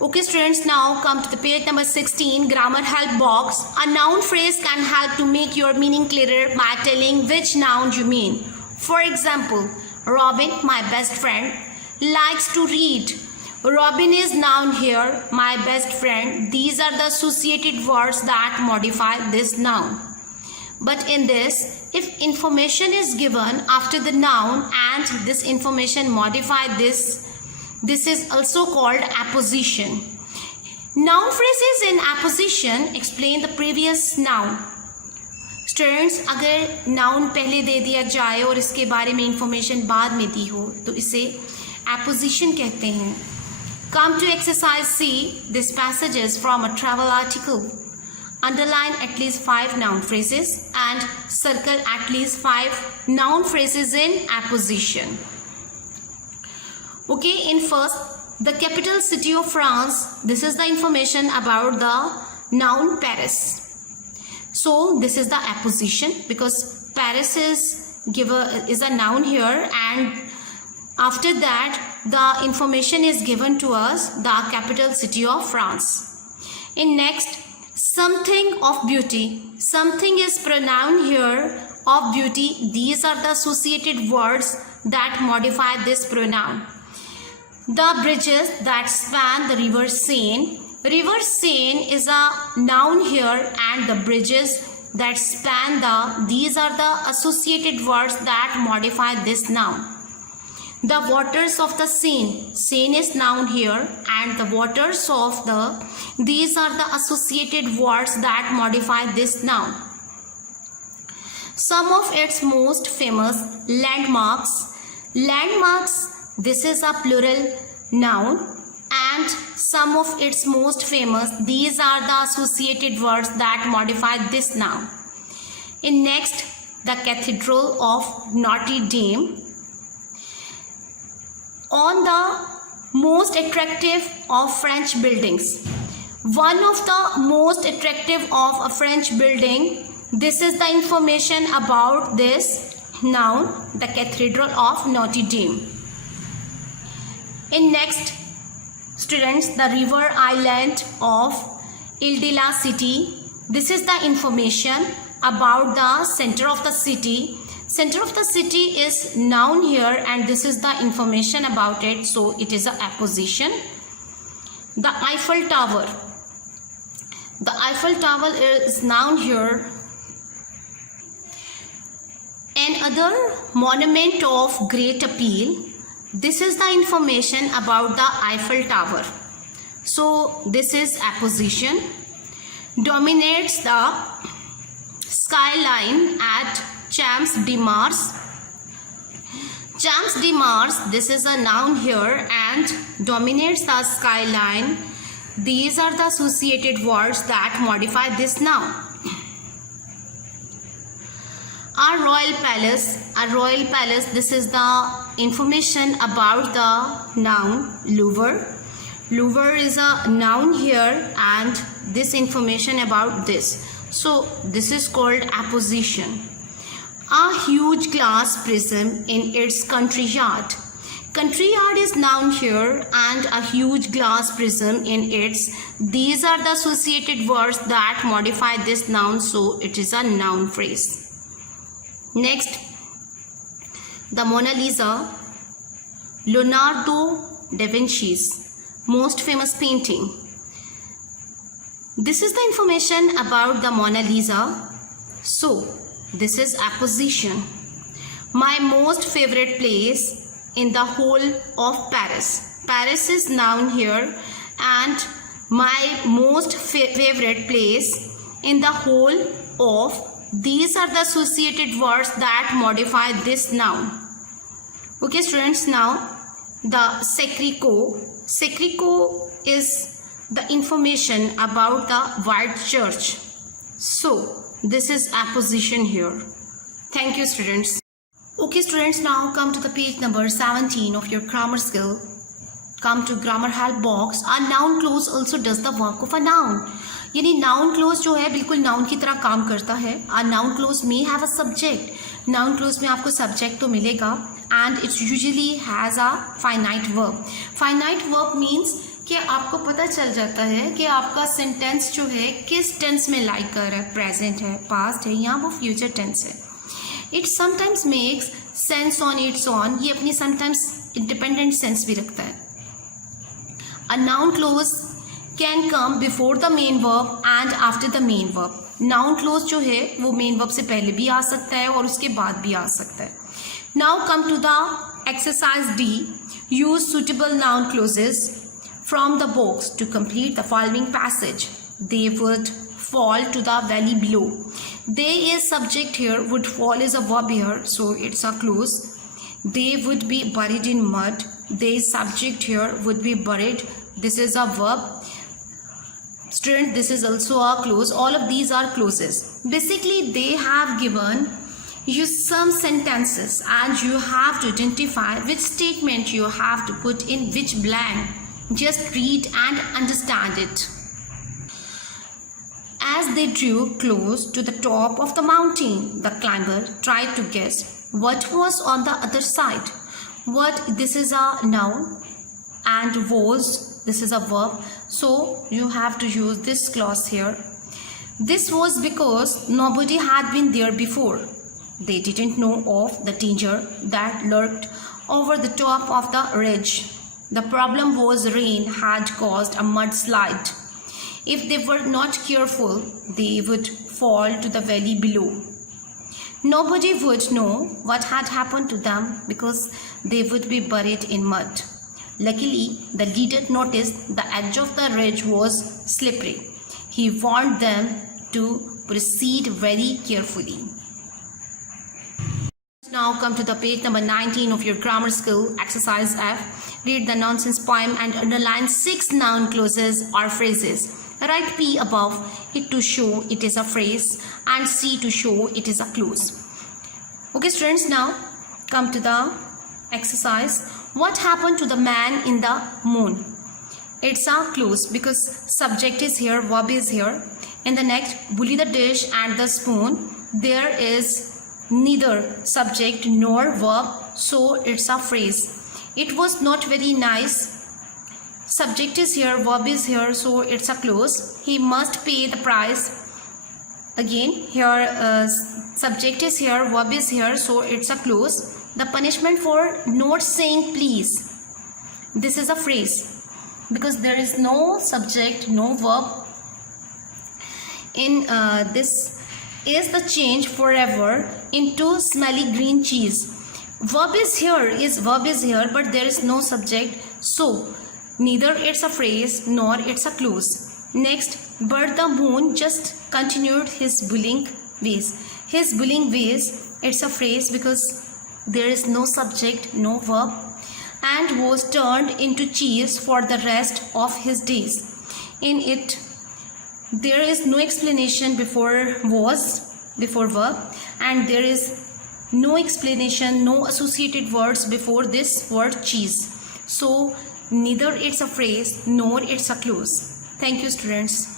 Okay students, now come to the page number 16, grammar help box. A noun phrase can help to make your meaning clearer by telling which noun you mean. For example, Robin, my best friend, likes to read. Robin is noun here, my best friend. These are the associated words that modify this noun. But in this, if information is given after the noun and this information modify this is also called apposition. Noun phrases in apposition explain the previous noun. Students, अगर noun पहले दे दिया जाए और इसके बारे में information बाद में दी हो तो इसे apposition कहते हैं. Come to exercise C. This passage is from a travel article. Underline at least 5 noun phrases and circle at least 5 noun phrases in apposition. Okay, in first, the capital city of France. This is the information about the noun Paris. So this is the apposition because Paris is a noun here, and after that the information is given to us, the capital city of France. In next, something of beauty. Something is pronoun here of beauty. These are the associated words that modify this pronoun. The bridges that span the river Seine. River Seine is a noun here, and the bridges that span these are the associated words that modify this noun. The waters of the Seine. Seine is noun here, and the waters of these are the associated words that modify this noun. Some of its most famous landmarks. Landmarks, this is a plural noun, and some of its most famous, these are the associated words that modify this noun. In next, the Cathedral of Notre Dame. On the most attractive of French buildings. One of the most attractive of a French building, this is the information about this noun, the Cathedral of Notre Dame. In next, students, the river island of Ile de la Cité. This is the information about the center of the city. Center of the city is noun here, and this is the information about it, so it is a apposition. The Eiffel Tower. The Eiffel Tower is noun here. Another monument of great appeal. This is the information about the Eiffel Tower. So this is apposition. Dominates the skyline at Champs de Mars. Champs de Mars, this is a noun here, and dominates the skyline. These are the associated words that modify this noun. A royal palace. A royal palace, this is the information about the noun Louvre. Louvre is a noun here, and this information about this. So this is called apposition. A huge glass prism in its country yard. Country yard is noun here, and a huge glass prism in its. These are the associated words that modify this noun, so it is a noun phrase. Next, the Mona Lisa, Leonardo da Vinci's most famous painting. This is the information about the Mona Lisa. So this is apposition. My most favorite place in the whole of Paris. Paris is noun here, and my most favorite place in the whole of. These are the associated words that modify this noun. Okay students, now the Sacré-Cœur. Sacré-Cœur is the information about the White Church. So this is apposition here. Thank you students. Okay students, now come to the page number 17 of your grammar skill. Come to grammar help box. A noun clause also does the work of a noun. यानी noun close जो है बिल्कुल noun की तरह काम करता है. A noun close में have a subject. Noun close में आपको सब्जेक्ट तो मिलेगा, and it's usually has a finite verb. Finite verb means कि आपको पता चल जाता है कि आपका सेंटेंस जो है किस टेंस में लाई कर रहा है, प्रेजेंट है, पास्ट है या वो फ्यूचर टेंस है. It sometimes makes sense on it's on, ये अपनी समटाइम्स इंडिपेंडेंट सेंस भी रखता है. A noun close can come before the main verb and after the main verb. Noun close जो है वो मेन वर्ब से पहले भी आ सकता है और उसके बाद भी आ सकता है. Now come to the exercise D. Use suitable noun clauses from the box to complete the following passage. They would fall to the valley below. They is subject here, would fall is a verb here, so it's a clause. They would be buried in mud. They subject here, would be buried. This is a verb. Student, this is also a clause. All of these are clauses. Basically, they have given you some sentences and you have to identify which statement you have to put in which blank. Just read and understand it. As they drew close to the top of the mountain, the climber tried to guess what was on the other side. What, this is a noun, and was, this is a verb. So you have to use this clause here. This was because nobody had been there before. They didn't know of the danger that lurked over the top of the ridge. The problem was rain had caused a mudslide. If they were not careful, they would fall to the valley below. Nobody would know what had happened to them because they would be buried in mud. Luckily, the leader noticed the edge of the ridge was slippery. He warned them to proceed very carefully. Now come to the page number 19 of your grammar skill exercise F. Read the nonsense poem and underline 6 noun clauses or phrases. Write P above it to show it is a phrase and C to show it is a clause. Okay students, now come to the exercise. What happened to the man in the moon? It's a clause because subject is here, verb is here. In the next, bully the dish and the spoon. There is neither subject nor verb, so it's a phrase. It was not very nice. Subject is here, verb is here, so it's a clause. He must pay the price. Again here subject is here, verb is here, so it's a clause. The punishment for not saying please. This is a phrase because there is no subject, no verb. In this is the change forever into smelly green cheese. Verb is here, but there is no subject, so neither it's a phrase nor it's a clause. Next, but the moon just continued his bullying ways. His bullying ways, it's a phrase because there is no subject, no verb, and was turned into cheese for the rest of his days. In it, there is no explanation before verb, and there is no explanation, no associated words before this word cheese. So neither it's a phrase nor it's a clause. Thank you students.